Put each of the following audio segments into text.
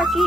এগুলা কি?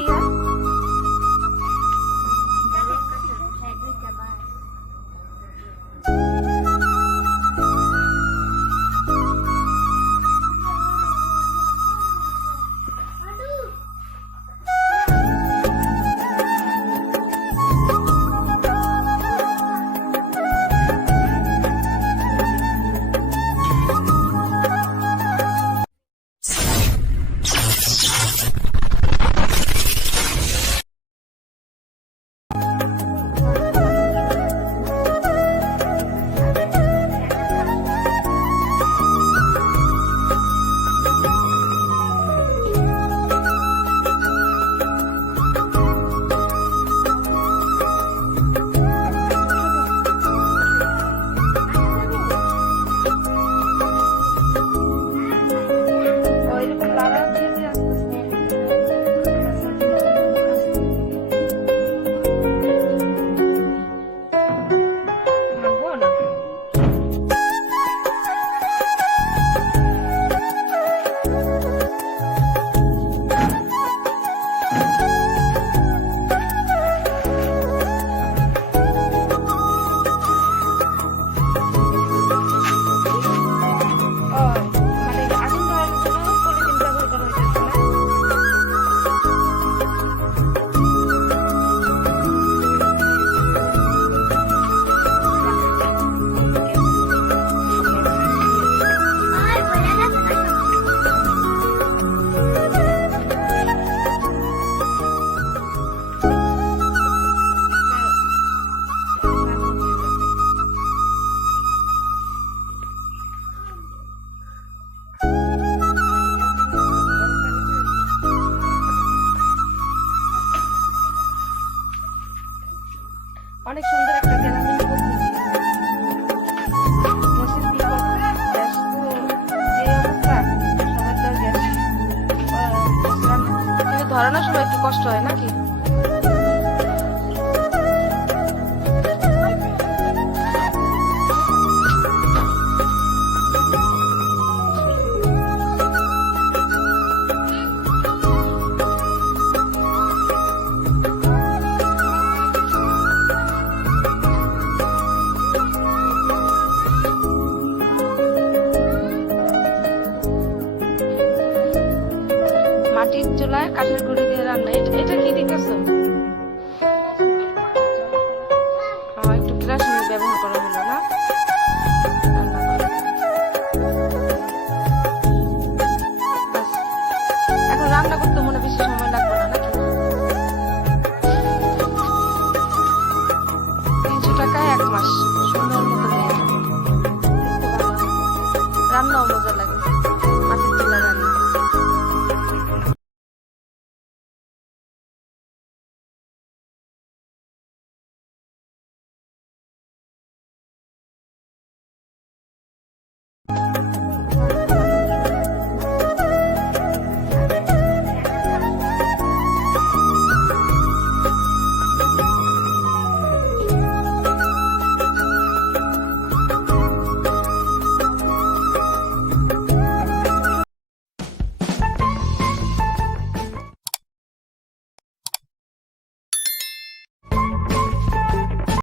অনেক সুন্দর একটা গ্যালারি করতেছি। গ্যাসের বিল গ্যাস তো যে অবস্থা, সবার তো গ্যাস কিন্তু ধরানোর সময় একটু কষ্ট হয় নাকি? মাটির চুলায় কাঠের গুঁড়ি দিয়ে রান্না। এটা কি দেখতেছো? একটু কেরোসিন ব্যবহার করা হলো না? এখন রান্না করতে মনে বেশি সময় লাগবে না নাকি? 300 টাকায় 1 মাস সুন্দর মতো হয়ে যাবে। রান্নাও মজা লাগে।